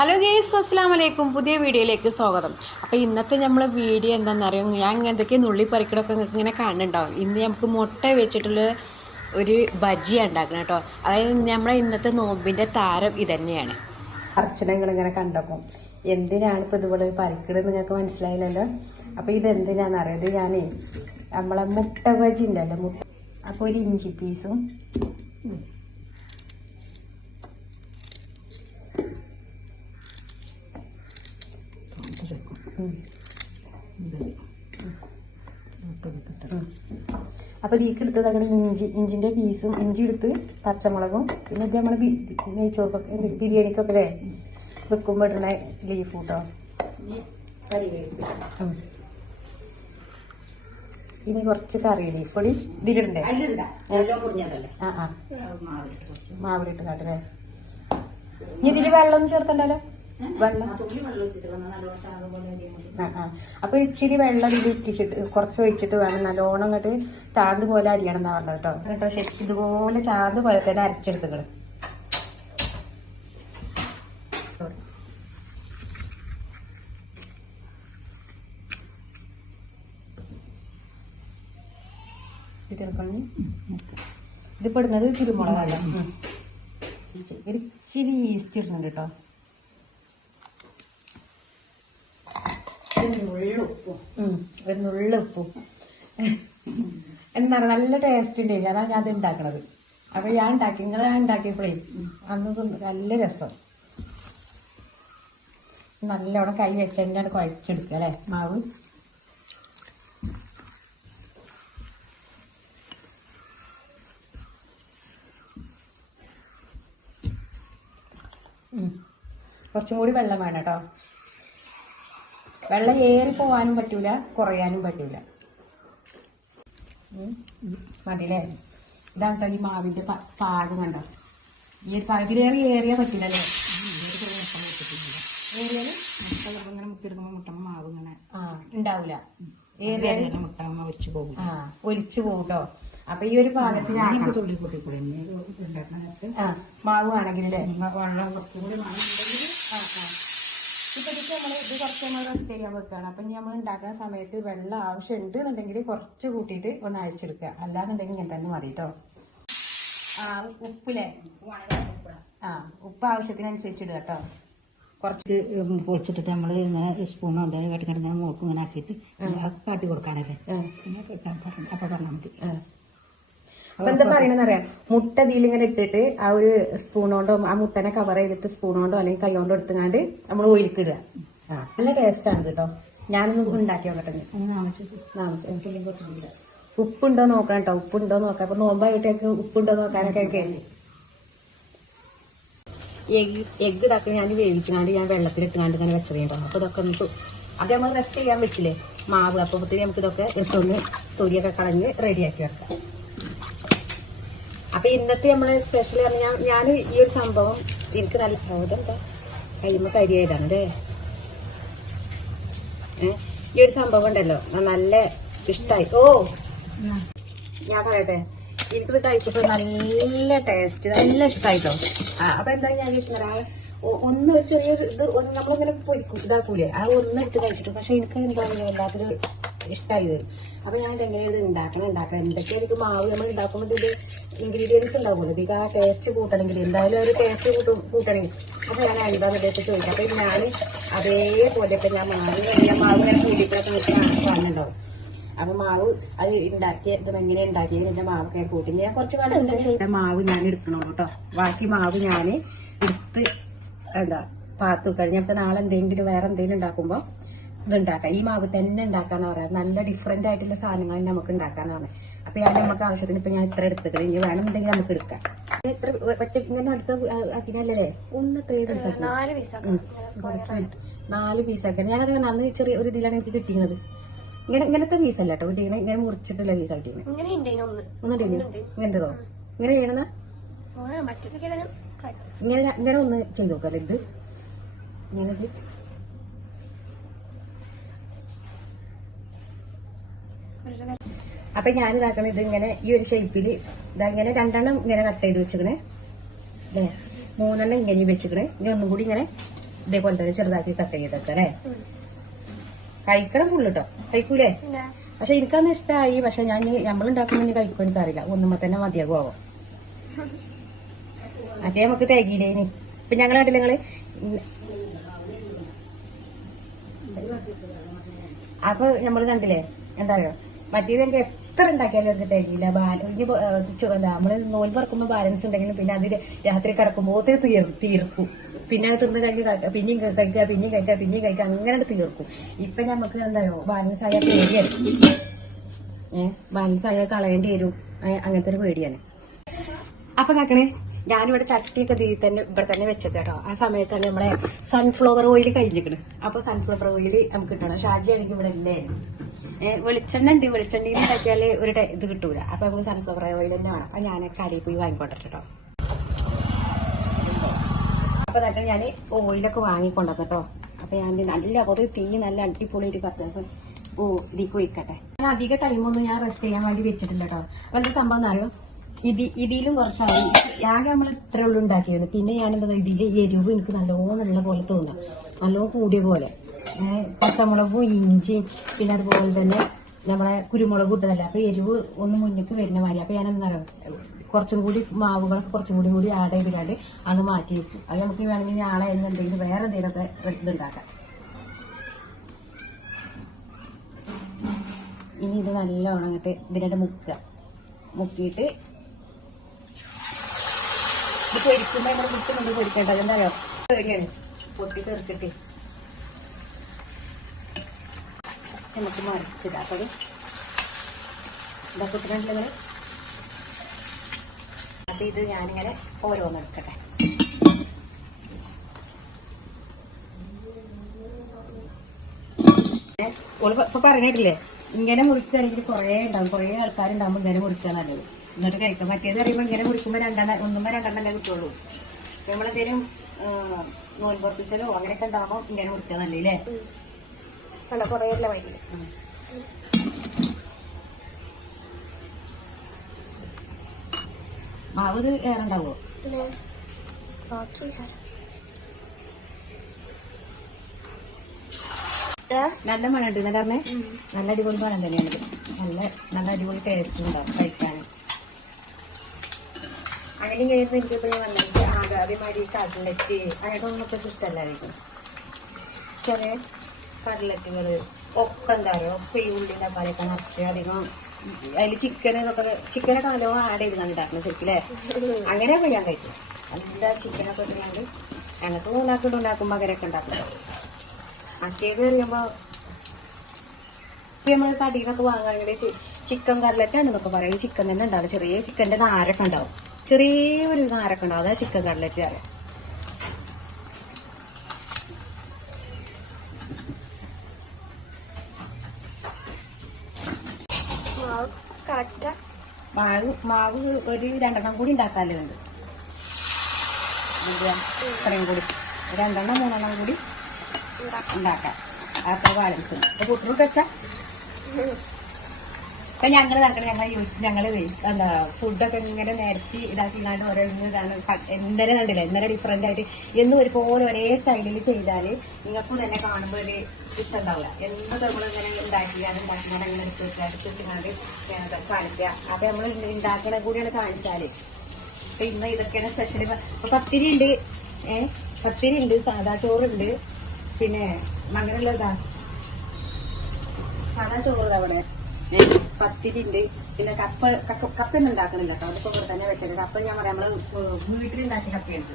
Hello guys, അസ്സലാമു അലൈക്കും. പുതിയ വീഡിയോയിലേക്ക് സ്വാഗതം. അപ്പോൾ ഇന്നത്തെ നമ്മളെ വീഡിയോ എന്താണെന്നറിയോ, ഞാൻ എന്തൊക്കെ നുള്ളി പറിക്കടൊക്കെ ഇങ്ങനെ കാണുന്നുണ്ടാവും. ഇന്ന് നമുക്ക് മുട്ട വെച്ചിട്ടുള്ള ഒരു ബജിയാണ് ഉണ്ടാക്കണം കേട്ടോ. അതായത് നമ്മളെ ഇന്നത്തെ നോമ്പിൻ്റെ താരം ഇതന്നെയാണ്. പറിച്ചിടങ്ങളിങ്ങനെ കണ്ടപ്പോൾ എന്തിനാണ് ഇപ്പോൾ ഇതുപോലെ പറിക്കണത് നിങ്ങൾക്ക് മനസ്സിലായില്ലല്ലോ. അപ്പോൾ ഇതെന്തിനാണെന്നറിയാം, ഇത് ഞാൻ നമ്മളെ മുട്ട ബജി ഉണ്ടല്ലോ, മുട്ട. അപ്പോൾ ഒരു ഇഞ്ചി പീസും അപ്പോൾ ഇതിലേക്ക് എടുത്തത് അങ്ങനെ ഇഞ്ചിൻ്റെ പീസും, ഇഞ്ചി എടുത്ത് പച്ചമുളകും, പിന്നെ ഇത് നമ്മൾ നെയ്ച്ചോർക്കൊക്കെ ബിരിയാണിക്കൊക്കെ അല്ലേ വെക്കുമ്പോൾ ഇടുന്ന ലീഫ് കൂട്ടോ. ഇനി കുറച്ച് കറി ലീഫ് പൊടി ഇതിലിടണ്ടേ? മാവിലിട്ട് കാട്ടല്ലേ. ഇനി ഇതിൽ വെള്ളം ചേർക്കണ്ടല്ലോ, വെള്ളം. അപ്പൊ ഇച്ചിരി വെള്ളം ഇറ്റിച്ചിട്ട് കുറച്ച് ഒഴിച്ചിട്ട് വേണം നല്ലോണം ഇങ്ങോട്ട് ചാന്ത് പോലെ അരിയണം എന്നാ പറഞ്ഞത് കേട്ടോ. കേട്ടോ ശരിക്കും ഇതുപോലെ ചാന്ത് പോലെ തന്നെ അരച്ചെടുത്തുകള്. ഇത് പെടുന്നത് കുരുമുളകല്ല, ഒരു ഇച്ചിരി ഈസ്റ്റ് ഇടുന്നുണ്ട് കേട്ടോ. ഒരു നുള്ള ഉപ്പും എന്താണ് നല്ല ടേസ്റ്റ് ഉണ്ട്. അതാണ് ഞാൻ അത് ഉണ്ടാക്കണത്. അപ്പൊ ഞാൻ ഉണ്ടാക്കി, ഞാൻ ഉണ്ടാക്കിയപ്പോഴേ അന്ന് നല്ല രസം. നല്ലോണം കൈ വെച്ചാണ് കുഴച്ചെടുക്കുക അല്ലെ മാവ്. കുറച്ചും കൂടി വെള്ളം വേണം കേട്ടോ. വെള്ളം ഏറി പോവാനും പറ്റൂല, കുറയാനും പറ്റൂല. മതിലേ. ഇതാണ് ഈ മാവിന്റെ പാകം കണ്ടോ. ഈ ഒരു പകുതിയിലേറെ ഏറിയാ പറ്റില്ലല്ലേ. ഏറിയാല് ഇങ്ങനെ മുട്ടെടുക്കുമ്പോ മുട്ടമ്മ മാവ് ഇങ്ങനെ ഉണ്ടാവൂല. ഏറിയാല് മുട്ടമ്മ ഒലിച്ചു പോകും. ഒലിച്ചു പോകും കേട്ടോ. അപ്പൊ ഈ ഒരു പാകത്തിനാണ് മാവ് ആണെങ്കിലേ വെള്ളം കുറച്ചും കൂടി ഇപ്പൊ ഇത് കുറച്ച് നമ്മൾ റെസ്റ്റ് ചെയ്യാൻ വെക്കുകയാണ്. അപ്പൊ നമ്മൾ ഉണ്ടാക്കുന്ന സമയത്ത് വെള്ളം ആവശ്യമുണ്ട് എന്നുണ്ടെങ്കിൽ കുറച്ച് കൂട്ടിയിട്ട് ഒന്ന് അഴിച്ചെടുക്കുക. അല്ലാന്നുണ്ടെങ്കിൽ ഇങ്ങനെ തന്നെ മതി കേട്ടോ. ഉപ്പില്ലേ, ഉപ്പ് ആവശ്യത്തിനനുസരിച്ച് ഇടുക കേട്ടോ. കുറച്ച് പൊളിച്ചിട്ടിട്ട് നമ്മൾ ഇങ്ങനെ സ്പൂണോ എന്തായാലും കട്ടിക്കട്ടിങ്ങനെ മൂക്കും ഇങ്ങനെ ആക്കിയിട്ട് കാട്ടി കൊടുക്കാനല്ലേ. അപ്പൊ പറഞ്ഞാൽ മതി. അപ്പൊ എന്താ പറയണെന്നറിയാം, മുട്ട ഇതിലിങ്ങനെ ഇട്ടിട്ട് ആ ഒരു സ്പൂൺ കൊണ്ടോ ആ മുട്ടനെ കവർ ചെയ്തിട്ട് സ്പൂൺ കൊണ്ടോ അല്ലെങ്കിൽ കൈ കൊണ്ടോ എടുത്തുകൊണ്ട് നമ്മൾ ഓയിലേക്ക് ഇടുക. നല്ല ടേസ്റ്റ് ആണ് കേട്ടോ. ഞാനൊന്ന് ഉണ്ടാക്കി നോക്കട്ടെ. ഉപ്പുണ്ടോ നോക്കാം കേട്ടോ, ഉപ്പുണ്ടോ നോക്കാം. അപ്പൊ നോമ്പായിട്ടേക്ക് ഉപ്പുണ്ടോ നോക്കാനൊക്കെ എഗ്ഗ് ഇതാക്കി ഞാൻ വേവിച്ചാണ്ട് ഞാൻ വെള്ളത്തിലിട്ടുകൊണ്ട് ഇങ്ങനെ വെച്ചറിയണ്ടോ. അപ്പൊ ഇതൊക്കെ ഒന്ന് അത് നമ്മൾ റെസ്റ്റ് ചെയ്യാൻ വെച്ചില്ലേ മാവ്. അപ്പത്തിന് നമുക്ക് ഇതൊക്കെ എടുത്തൊന്ന് തൊലിയൊക്കെ കളഞ്ഞ് റെഡിയാക്കി വെക്കാം. അപ്പൊ ഇന്നത്തെ നമ്മളെ സ്പെഷ്യൽ ഞാൻ ഈ ഒരു സംഭവം എനിക്ക് നല്ല എന്താ കഴിയുമ്പോ കരിയായതാണ് അല്ലേ. ഈ ഒരു സംഭവം ഉണ്ടല്ലോ നല്ല ഇഷ്ടായി. ഞാൻ പറയട്ടെ, എനിക്കിത് കഴിച്ചപ്പോ നല്ല ടേസ്റ്റ്, നല്ല ഇഷ്ടായിട്ടോ. അപ്പൊ എന്താ ഞാൻ ചോദിച്ചാൽ ഒന്ന് ചെറിയൊരു ഇത് നമ്മളിങ്ങനെ പൊരിക്കും ഇതാക്കൂലേ, ആ ഒന്ന് ഇട്ട് കഴിച്ചിട്ട്. പക്ഷെ എനിക്ക് എന്താ എല്ലാത്തിനും ഇഷ്ടമായത്. അപ്പൊ ഞാൻ ഇതെങ്ങനെയാണ് ഇത് ഉണ്ടാക്കാൻ എന്തൊക്കെയാ എനിക്ക് മാവ് നമ്മൾ ഉണ്ടാക്കുമ്പോൾ ഇത് ഇൻഗ്രീഡിയൻസ് ഉണ്ടാവുമല്ലോ, ഇതിക്ക് ആ ടേസ്റ്റ് കൂട്ടണമെങ്കിൽ എന്തായാലും ഒരു ടേസ്റ്റ് കൂട്ടണമെങ്കിൽ. അപ്പൊ ഞാൻ എന്താണെന്നൊക്കെ ചോദിച്ചു. അപ്പൊ ഞാൻ അതേപോലെ ഇപ്പൊ ഞാൻ മാവ് ഞാൻ കൂട്ടിയിട്ടൊക്കെ കാണുന്നുണ്ടാവും. അപ്പൊ മാവ് അത് ഇത് എങ്ങനെ ഉണ്ടാക്കിയത് എന്റെ മാവൊക്കെ കൂട്ടി ഞാൻ കുറച്ച് കാലം മാവ് ഞാൻ എടുക്കണുള്ളൂ കേട്ടോ. ബാക്കി മാവ് ഞാൻ എടുത്ത് എന്താ പാത്തു കഴിഞ്ഞപ്പോ നാളെ എന്തെങ്കിലും വേറെ എന്തെങ്കിലും ഉണ്ടാക്കുമ്പോ ഇതുണ്ടാക്കാം. ഈ മാവ് തന്നെ ഉണ്ടാക്കാന്ന് പറയാം. നല്ല ഡിഫറെന്റ് ആയിട്ടുള്ള സാധനങ്ങൾ നമുക്ക് ഉണ്ടാക്കാന്നാണ്. അപ്പൊ ഞാൻ നമുക്ക് ആവശ്യത്തിന് ഇപ്പൊ ഞാൻ ഇത്ര എടുത്തിട്ട് ഇനി വേണമെന്നുണ്ടെങ്കിൽ നമുക്ക് എടുക്കാം. എത്ര ഒറ്റ ഇങ്ങനെ അടുത്ത് ആക്കിനല്ലേ ഒന്ന് 3 പീസാക്കി 4 പീസാക്കി. ഞാനത് അന്ന് ചെറിയ ഒരു ഇതിലാണ് എനിക്ക് കിട്ടിയത്. ഇങ്ങനത്തെ പീസല്ല കേട്ടോ കിട്ടിയത്, ഇങ്ങനെ മുറിച്ചിട്ടുള്ള പീസാ കിട്ടിയത്. ഇങ്ങനത്തതോ ഇങ്ങനെ ചെയ്യണമെന്നാ ഇങ്ങനെ ഒന്ന് ചെയ്ത് നോക്കല്ലേ. ഇത് ഇങ്ങനെ അപ്പൊ ഞാൻ ഇതാക്കണത് ഇതിങ്ങനെ ഈ ഒരു ഷേപ്പില് ഇതങ്ങനെ 2 എണ്ണം ഇങ്ങനെ കട്ട് ചെയ്ത് വെച്ചിക്കണേ അല്ലേ, 3 എണ്ണം ഇങ്ങനെ വെച്ചിക്കണേ. ഇനി ഒന്നും കൂടി ഇങ്ങനെ ഇതേപോലെ തന്നെ ചെറുതാക്കി കട്ട് ചെയ്തൊക്കെ അല്ലേ? കഴിക്കണം ഫുള്ള് കേട്ടോ. കഴിക്കൂലേ? പക്ഷെ എനിക്കന്ന് ഇഷ്ടമായി. പക്ഷെ ഞാൻ നമ്മളുണ്ടാക്കുമ്പോൾ കഴിക്കും എനിക്കറിയില്ല. ഒന്നുമ്പോ തന്നെ മതിയാകുമോ മറ്റേ നമുക്ക് തികയില്ലേനി. ഇപ്പൊ ഞങ്ങൾ കണ്ടില്ല നിങ്ങള്. അപ്പൊ നമ്മള് കണ്ടില്ലേ എന്താ പറയുക, മറ്റേത് എനിക്ക് എത്ര ഉണ്ടാക്കിയാലും എനിക്ക് തികയില്ല. നമ്മള് നോൽ പറക്കുമ്പോ ബാലൻസ് ഉണ്ടെങ്കിലും പിന്നെ അതിൽ രാത്രി കിടക്കുമ്പോൾ തീർക്കും. പിന്നെ അത് തിന്ന് കഴിഞ്ഞ് പിന്നെയും കഴിക്കുക, പിന്നെയും കഴിക്കുക, പിന്നെയും കഴിക്കുക, അങ്ങനെ തീർക്കും. ഇപ്പൊ നമുക്ക് എന്തായോ ബാലൻസ് ആയാൽ പേടിയാണ്. ബാലൻസ് ആയാൽ കളയേണ്ടി വരും. അങ്ങനത്തെ ഒരു പേടിയാണ്. അപ്പൊ കാക്കണേ, ഞാനിവിടെ ചട്ടിയൊക്കെ ഇവിടെ തന്നെ വെച്ചത് കേട്ടോ. ആ സമയത്താണ് നമ്മളെ സൺഫ്ലവർ ഓയിൽ കഴിഞ്ഞിരിക്കണ്. അപ്പൊ സൺഫ്ലവർ ഓയിൽ നമുക്ക് കിട്ടണം. ഷാജി ആണെങ്കിൽ ഇവിടെ ഇല്ലേ. വെളിച്ചെണ്ണ ഉണ്ട്. വെളിച്ചെണ്ണയിൽ ഉണ്ടാക്കിയാല് ഒരു ഇത് കിട്ടൂല. അപ്പൊ നമുക്ക് സൺഫ്ലവർ ഓയിൽ തന്നെ വേണം. അപ്പൊ ഞാൻ കടയിൽ പോയി വാങ്ങിക്കൊണ്ടിട്ട് കേട്ടോ. അപ്പൊ തന്നെ ഞാൻ ഓയിലൊക്കെ വാങ്ങിക്കൊണ്ടിട്ടോ. അപ്പൊ ഞാൻ നല്ല തീ നല്ല അടിപൊളിയായിട്ട് കത്തുക. ഇതിക്ക് ഒഴിക്കട്ടെ. ഞാൻ അധിക ടൈമൊന്നും ഞാൻ റെസ്റ്റ് ചെയ്യാൻ വേണ്ടി വെച്ചിട്ടില്ല കേട്ടോ. അപ്പൊ എന്താ സംഭവം എന്നറിയോ, ഇതിലും കുറച്ചായി. ആകെ നമ്മൾ ഇത്ര ഉള്ളു ഉണ്ടാക്കിയത്. പിന്നെ ഞാനെന്താ ഇതിന്റെ എരിവ് എനിക്ക് നല്ലോണമുള്ള പോലെ തോന്നാം. നല്ലോണം കൂടിയ പോലെ. പച്ചമുളകും ഇഞ്ചിയും പിന്നെ അതുപോലെ തന്നെ നമ്മളെ കുരുമുളക് ഇട്ടതല്ല. അപ്പൊ എരിവ് ഒന്ന് മുന്നിക്ക് വരുന്ന മാതിരി. അപ്പൊ ഞാനെന്താ കുറച്ചും കൂടി മാവുകളൊക്കെ കുറച്ചും കൂടി ആഡ് ചെയ്തിട്ട് അന്ന് മാറ്റി വെച്ചു. അത് നമുക്ക് വേണമെങ്കിൽ നാളെ എന്തെങ്കിലും വേറെ എന്തെങ്കിലുമൊക്കെ ഇതുണ്ടാക്കാം. ഇനി ഇത് നല്ലോണം അങ്ങോട്ട് ഇതിനായിട്ട് മുക്കിയിട്ട് ഇത് പൊരിക്കുമ്പോ നമ്മൾ വിട്ടുകൊണ്ട് പൊരിക്കേണ്ട. എന്തായാലും പേടിയാണ് പൊട്ടി തെറിച്ചിട്ട്. നമുക്ക് മറിച്ചിടാം. അപ്പൊ ഇതാ കുട്ടികളുണ്ടെങ്കിൽ അപ്പൊ ഇത് ഞാനിങ്ങനെ ഓരോന്നെടുക്കട്ടെ. ഇപ്പൊ പറഞ്ഞിട്ടില്ലേ, ഇങ്ങനെ മുറിക്കുകയാണെങ്കിൽ കുറെ ഉണ്ടാവും. കുറെ ആൾക്കാരുണ്ടാകുമ്പോൾ ഇങ്ങനെ മുറിക്കാൻ നല്ലത്. എന്നിട്ട് കഴിക്കാം. മറ്റേത് പറയുമ്പോ ഇങ്ങനെ മുറിക്കുമ്പോ ഒന്നുമ്പോ രണ്ടെണ്ണല്ലേ കിട്ടുള്ളൂ. നമ്മളെന്തേലും നോൻപൊറപ്പിച്ചലോ അങ്ങനെയൊക്കെ ഉണ്ടാകുമ്പോ ഇങ്ങനെ മുറിക്കാൻ നല്ലേ. കൊറേ മാവ് ഇത് ഏറെ ഉണ്ടാവോ? നല്ല മണമുണ്ട് എന്നല്ല പറഞ്ഞേ. നല്ല അടിപൊളി മണം തന്നെയാണ്. നല്ല അടിപൊളി ടേസ്റ്റ് ഉണ്ടാവും കഴിക്കാൻ. അങ്ങനെ കഴിയുമ്പോൾ എനിക്കിപ്പോ ഞാൻ വന്നിട്ട് അതേമാതിരി കട്ലറ്റ് അങ്ങനത്തെ ഒന്നും ഇഷ്ടമല്ലായിരിക്കും. ചെറിയ കട്ലറ്റുകള് ഒക്കെ എന്താ പറയുക, ഒക്കെ ഈ ഉള്ളിന്റെ പാലൊക്കെ നിറച്ച് അധികം അതിൽ ചിക്കനൊക്കെ നല്ലോണം ആഡ് ചെയ്ത് കണ്ടിട്ടായിരുന്നു ശരിക്കല്ലേ. അങ്ങനെയൊക്കെ ഞാൻ കഴിക്കും. നല്ല ചിക്കനൊക്കെ ഇട്ടുകൊണ്ട് ഞങ്ങൾക്ക് മൂന്നാക്കിട്ട് ഉണ്ടാക്കുമ്പോൾ അങ്ങനെയൊക്കെ ഉണ്ടാക്കും. മറ്റേത് പറയുമ്പോ നമ്മൾ കടയിൽ നിന്നൊക്കെ വാങ്ങുകയാണെങ്കിൽ ചിക്കൻ കട്ലറ്റാണെന്നൊക്കെ പറയും. ചിക്കൻ തന്നെ ഉണ്ടാവും. ചെറിയ ചിക്കന്റെ നാരൊക്കെ ഉണ്ടാവും. ചെറിയൊരു നാരൊക്കെ ഉണ്ടാവും. അതാ ചിക്കൻ കട്ലറ്റ് അറിയാം. മാവ് ഒരു 2 കൂടി ഉണ്ടാക്കാല്ലേ ഉണ്ട്. ഇത്രയും കൂടി 2-3 കൂടി ഉണ്ടാക്കാം. അത്ര ബാലൻസ് ഉണ്ട്. അപ്പൊ കുട്ടിലോട്ട് വെച്ചാ ഇപ്പൊ ഞങ്ങള് ഞങ്ങള് എന്താ ഫുഡൊക്കെ ഇങ്ങനെ നിരത്തി ഇതാക്കിങ്ങാണ്ട് ഓരോ ഇതാണ്. ഇന്നലെ കണ്ടില്ല, ഇന്നലെ ഡിഫറെന്റ് ആയിട്ട് എന്നും ഒരുപോലെ ഒരേ സ്റ്റൈലിൽ ചെയ്താല് നിങ്ങൾക്കും തന്നെ കാണുമ്പോൾ ഒരു ഇഷ്ടം ഉണ്ടാവില്ല. എന്നും നമ്മളിങ്ങനെ ഉണ്ടാക്കിയാണ്ട് അങ്ങനെ എടുത്തിങ്ങാണ്ട് കാണിക്കുക. അപ്പൊ നമ്മൾ ഉണ്ടാക്കണ കൂടിയാണ് കാണിച്ചാല്. അപ്പൊ ഇന്ന് ഇതൊക്കെയാണ് സ്പെഷ്യൽ. ഇപ്പൊ പത്തിരി ഉണ്ട്, സാദാ ചോറുണ്ട്, പിന്നെ അങ്ങനെയുള്ളതാ സാദാ ചോറ് അവിടെ, പത്തിരി ഉണ്ട്, പിന്നെ കപ്പ ഉണ്ടാക്കണില്ല കേട്ടോ. അതിപ്പോ ഇവിടെ തന്നെ വെച്ചത്. കപ്പ ഞാൻ പറയാം നമ്മള് വീട്ടിലുണ്ടാക്കിയ കപ്പയുണ്ട്.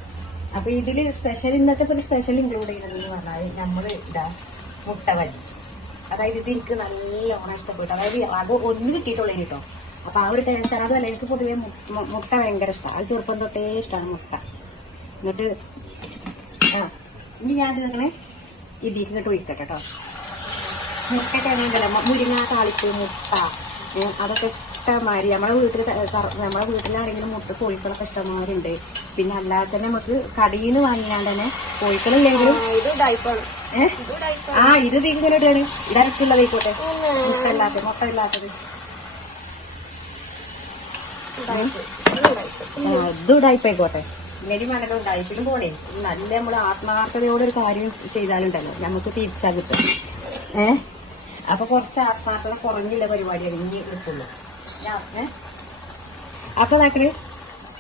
അപ്പൊ ഇതില് സ്പെഷ്യൽ ഇന്നത്തെ ഒരു സ്പെഷ്യൽ ഇൻക്ലൂഡ് ചെയ്യുന്നതെന്ന് പറഞ്ഞാൽ നമ്മള് മുട്ട ബജി. അതായത് ഇത് എനിക്ക് നല്ലോണം ഇഷ്ടപ്പെട്ടു. അതായത് അത് ഒന്ന് കിട്ടിയിട്ടുള്ളൂ കേട്ടോ. അപ്പൊ ആ ഒരു ടേസ്റ്റ് ആണ്. അതുമല്ല എനിക്ക് പൊതുവെ മുട്ട ഭയങ്കര ഇഷ്ടമാണ്. അത് ചെറുപ്പം തൊട്ടേ ഇഷ്ടമാണ് മുട്ട. എന്നിട്ട് ഇനി ഞാൻ നിൽക്കണേ ഇതിലേക്ക് ഇങ്ങോട്ട് ഒഴിക്കട്ടെ കേട്ടോ. മുട്ടയൊക്കെ ആണെങ്കിലല്ല മുരിങ്ങ താളിപ്പ് മുട്ട അതൊക്കെ ഇഷ്ടമാതിരി നമ്മളെ വീട്ടിലാണെങ്കിലും മുട്ട കോഴിക്കളൊക്കെ ഇഷ്ടമാതിരി ഉണ്ട്. പിന്നെ അല്ലാതെ തന്നെ നമുക്ക് കടയിൽ നിന്ന് വാങ്ങിയാണ്ട് തന്നെ കോഴിക്കളില്ലെങ്കിലും ഇത് ഇങ്ങനെ ഇടുകയാണ്. ഇടക്കുള്ളതായിക്കോട്ടെ. മുട്ട ഇല്ലാത്തത് ഇത് ഉടായിപ്പായിക്കോട്ടെ. ഇങ്ങനെ മണലും ഉണ്ടായിട്ടിലും പോണേ നല്ല നമ്മൾ ആത്മാർത്ഥതയോടെ ഒരു കാര്യം ചെയ്താലുണ്ടല്ലോ നമുക്ക് തിരിച്ചാ കിട്ടും. അപ്പൊ കുറച്ച് ആത്മാർത്ഥത കുറഞ്ഞില്ല പരിപാടിയാണ് ഇനി കിട്ടുള്ളൂ. അപ്പൊ നാട്ടില്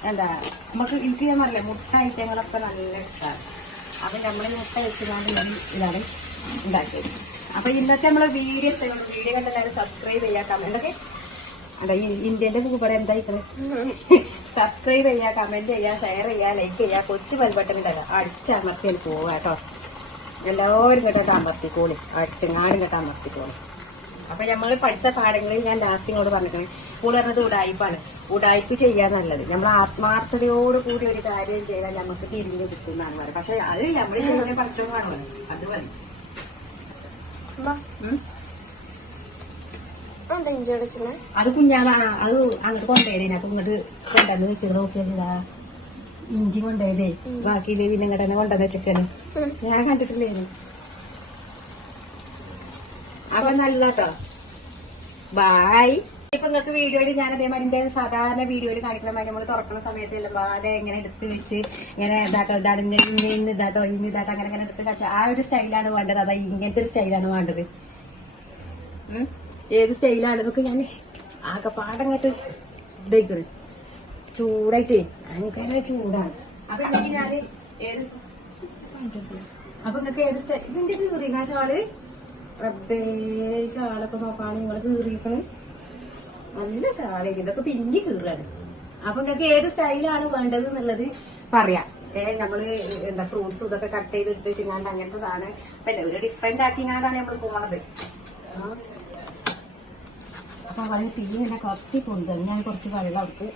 എന്താ നമുക്ക് എനിക്ക് ഞാൻ പറഞ്ഞില്ല മുട്ട ഐറ്റങ്ങളൊക്കെ നല്ല ഇഷ്ടമാണ്. അപ്പൊ നമ്മൾ മുട്ട വെച്ചുകൊണ്ടുള്ള ഇതാണ് ഉണ്ടാക്കിയത്. അപ്പൊ ഇന്നത്തെ നമ്മള് വീഡിയോ കണ്ടെല്ലാവരും സബ്സ്ക്രൈബ് ചെയ്യാം, കമന്റ് ഒക്കെ അല്ല ഇന്ത്യന്റെ കൂടെ എന്തായിക്കണേ സബ്സ്ക്രൈബ് ചെയ്യാ, കമന്റ് ചെയ്യാ, ഷെയർ ചെയ്യാ, ലൈക്ക് ചെയ്യാ, കൊച്ചു ബെൽബട്ടൺ ഉണ്ടല്ലോ അടിച്ചമർത്തിയാൽ പോവാ കേട്ടോ. എല്ലാവരും കേട്ടോ അമർത്തിക്കോളി, അടിച്ചങ്ങാടും കേട്ടോ അമർത്തിക്കോളി. അപ്പൊ നമ്മള് പഠിച്ച പാഠങ്ങളിൽ ഞാൻ ലാസ്റ്റ് ഇങ്ങോട്ട് പറഞ്ഞിട്ടുണ്ട്. സ്കൂൾ പറഞ്ഞത് ഉടായ്പാണ്. ഉടായ്പ് ചെയ്യാൻ നല്ലത് നമ്മൾ ആത്മാർത്ഥതയോട് കൂടി ഒരു കാര്യം ചെയ്താൽ നമുക്ക് തിരിഞ്ഞു കിട്ടുന്നതാണ് പറയുന്നത്. പക്ഷെ അത് നമ്മൾ ചെറിയ പഠിച്ചോണ്ടാണല്ലോ അത് മതി. അത് കുഞ്ഞാള അത് അങ്ങോട്ട് കൊണ്ടുപോയതേ. അപ്പൊ ഇങ്ങോട്ട് കൊണ്ടുവന്ന് വെച്ചിട്ട് നോക്കിയതാ ഇഞ്ചി കൊണ്ടുപോയതേ. ബാക്കിയില് പിന്നെ ഇങ്ങോട്ട് തന്നെ കൊണ്ടുവന്ന് വെച്ചേക്കാണ്. ഞാൻ കണ്ടിട്ടില്ലേന്. അപ്പൊ നല്ല കേട്ടോ. ബായ്. ഇപ്പൊ നിങ്ങൾക്ക് വീഡിയോയിൽ ഞാൻ അതേമാതിരി സാധാരണ വീഡിയോയിൽ കാണിക്കണ മാതിരി നമ്മൾ തുറക്കുന്ന സമയത്ത് എല്ലാം പാടെ ഇങ്ങനെ എടുത്ത് വെച്ച് ഇങ്ങനെ ഇതാട്ടോ ഇതാണ് ഇന്ന് ഇതാട്ടോ ഇന്ന് ഇതാട്ടോ അങ്ങനെ അങ്ങനെ എടുത്ത് കഴിച്ചാൽ ആ ഒരു സ്റ്റൈലാണ് വേണ്ടത്. അതാ ഇങ്ങനത്തെ ഒരു സ്റ്റൈലാണ് വേണ്ടത്. ഏത് സ്റ്റൈലാണെന്നൊക്കെ ഞാൻ ആകെ പാടങ്ങോട്ട് ഇതായിക്കണ് ചൂടായിട്ടേ ഭയങ്കര ചൂടാണ്. അപ്പൊ എനിക്ക് ഞാന് ഏത് അപ്പൊ നിങ്ങൾക്ക് ഏത് സ്റ്റൈൽ ഇതിന്റെ കീറിയ ഷാള് റബ്ബേ ഷാളൊക്കെ നോക്കാണ് നിങ്ങൾ കീറിയിക്കണ്. നല്ല ഷാളേക്ക് ഇതൊക്കെ പിന്നെ കീറാണ്. അപ്പൊ നിങ്ങൾക്ക് ഏത് സ്റ്റൈലാണ് വേണ്ടത് എന്നുള്ളത് പറയാം. നമ്മള് എന്താ ഫ്രൂട്ട്സ് ഇതൊക്കെ കട്ട് ചെയ്ത് എടുത്ത് വെച്ചിങ്ങാണ്ട് അങ്ങനത്തതാണ്. പിന്നെ ഒരു ഡിഫറെന്റ് ആക്കിങ്ങാണ്ടാണ് നമ്മൾ പോണത്. അപ്പൊ വളരെ തീ ഇങ്ങനെ കത്തി പോകുന്നത്. ഞാൻ കുറച്ച് വെള്ളം എടുത്ത്